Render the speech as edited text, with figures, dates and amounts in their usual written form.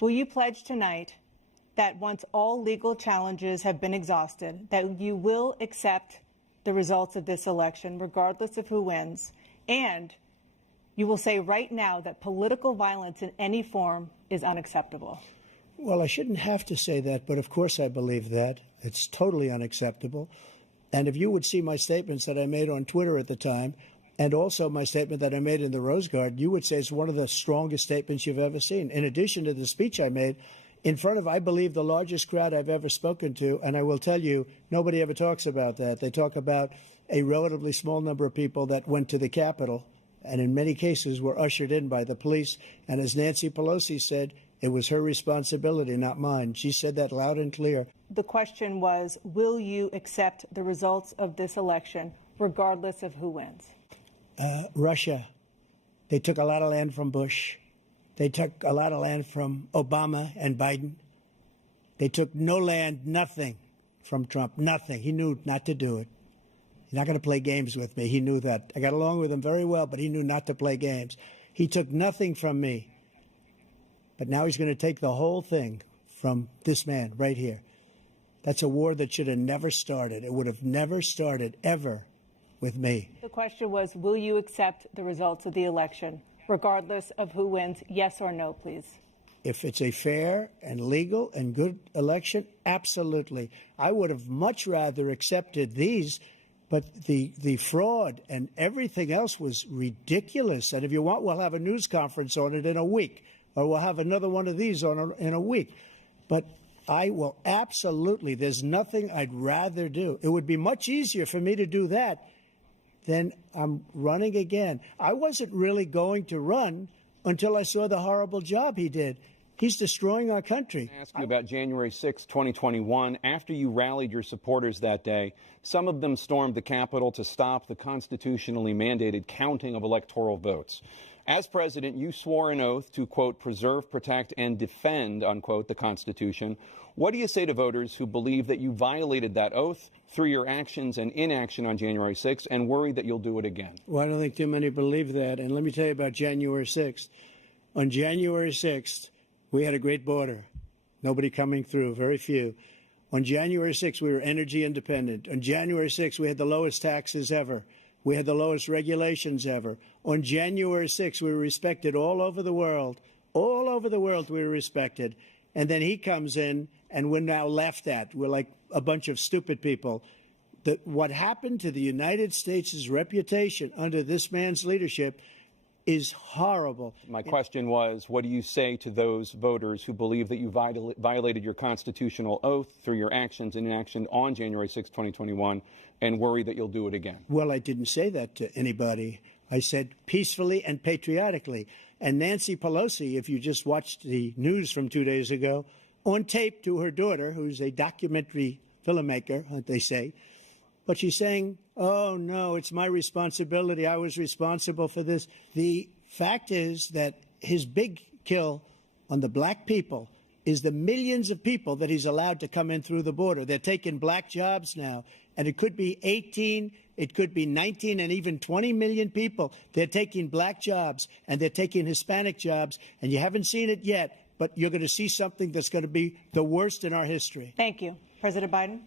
Will you pledge tonight that once all legal challenges have been exhausted, that you will accept the results of this election, regardless of who wins, and you will say right now that political violence in any form is unacceptable? Well, I shouldn't have to say that, but of course I believe that. It's totally unacceptable. And if you would see my statements that I made on Twitter at the time, and also my statement that I made in the Rose Garden, you would say it's one of the strongest statements you've ever seen. In addition to the speech I made in front of, I believe, the largest crowd I've ever spoken to, and I will tell you, nobody ever talks about that. They talk about a relatively small number of people that went to the Capitol, and in many cases were ushered in by the police. And as Nancy Pelosi said, it was her responsibility, not mine. She said that loud and clear. The question was, will you accept the results of this election, regardless of who wins? Russia, they took a lot of land from Bush. They took a lot of land from Obama and Biden. They took no land, nothing from Trump, nothing. He knew not to do it. He's not going to play games with me. He knew that. I got along with him very well, but he knew not to play games. He took nothing from me. But now he's going to take the whole thing from this man right here. That's a war that should have never started. It would have never started, ever, with me. The question was, will you accept the results of the election, regardless of who wins? Yes or no, please. If it's a fair and legal and good election, absolutely. I would have much rather accepted these, but the fraud and everything else was ridiculous. And if you want, we'll have a news conference on it in a week, or we'll have another one of these in a week. But I will absolutely, there's nothing I'd rather do. It would be much easier for me to do that than I'm running again. I wasn't really going to run until I saw the horrible job he did. He's destroying our country. I ask you about January 6, 2021. After you rallied your supporters that day, some of them stormed the Capitol to stop the constitutionally mandated counting of electoral votes. As president, you swore an oath to, quote, preserve, protect, and defend, unquote, the Constitution. What do you say to voters who believe that you violated that oath through your actions and inaction on January 6th and worry that you'll do it again? Well, I don't think too many believe that. And let me tell you about January 6th. On January 6th, we had a great border. Nobody coming through, very few. On January 6th, we were energy independent. On January 6th, we had the lowest taxes ever. We had the lowest regulations ever. On January 6th, we were respected all over the world. All over the world, we were respected. And then he comes in, and we're now laughed at. We're like a bunch of stupid people. What happened to the United States' reputation under this man's leadership is horrible. My question was, what do you say to those voters who believe that you violated your constitutional oath through your actions and inaction on January 6, 2021, and worry that you'll do it again? Well, I didn't say that to anybody. I said peacefully and patriotically. And Nancy Pelosi, if you just watched the news from 2 days ago, on tape to her daughter, who's a documentary filmmaker, they say, but she's saying, oh, no, it's my responsibility. I was responsible for this. The fact is that his big kill on the black people is the millions of people that he's allowed to come in through the border. They're taking black jobs now, and it could be 18, it could be 19, and even 20 million people. They're taking black jobs, and they're taking Hispanic jobs, and you haven't seen it yet, but you're going to see something that's going to be the worst in our history. Thank you. President Biden.